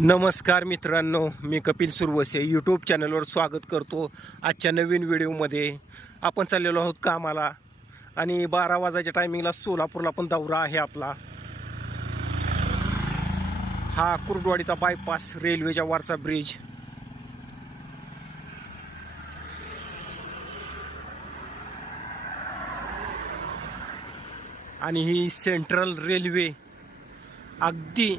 नमस्कार मित्रांनो मी कपिल सुरवसे यूट्यूब चॅनलवर स्वागत करतो आजच्या नवीन व्हिडिओमध्ये. आपण चाललेलो आहोत कामाला आणि बारा वाजायच्या टायमिंगला सोलापूरला पण दौरा आहे आपला. हा कुर्डवाडीचा बायपास रेल्वेच्या वरचा ब्रिज आणि ही सेंट्रल रेल्वे अगदी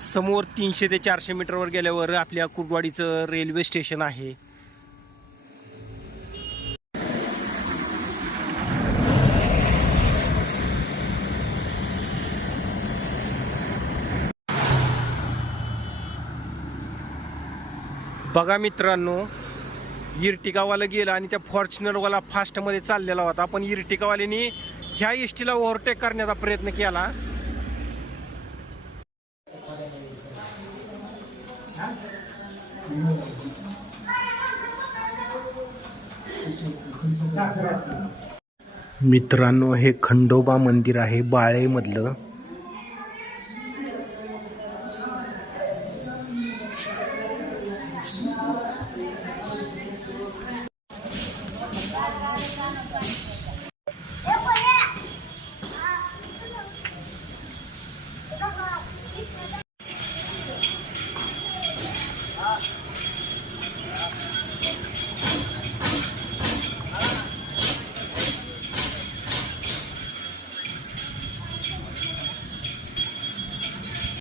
समोर तीनशे ते चारशे मीटरवर गेल्यावर आपल्या कुटवाडीचं रेल्वे स्टेशन आहे. बघा मित्रांनो इर्टिकावाला गेला आणि त्या फॉर्च्युनरवाला फास्टमध्ये चाललेला होता. पण इर्टिकावाल्यानी ह्या एसटीला ओव्हरटेक करण्याचा प्रयत्न केला. मित्रांनो हे खंडोबा मंदिर आहे बाळेमधलं.